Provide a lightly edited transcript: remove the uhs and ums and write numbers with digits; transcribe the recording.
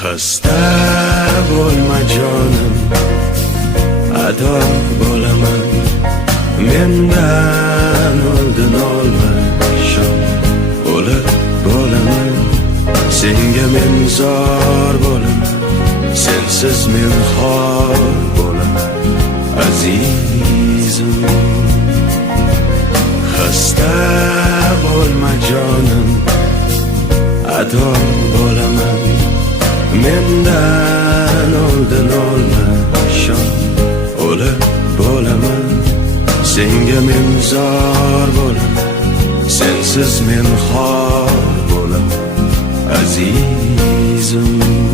Xasta bo'lma jonim, ado bo'laman. Mendan oldin olma shom, o'lib bo'laman. Senga men zor bo'laman, sensiz men xor bo'laman azizim. Xasta bo'lma jonim, ado bo'laman. Mendan oldin olma shom, o'lib bo'laman. Senga men zor bo'laman, sensiz men xor bo'laman azizim.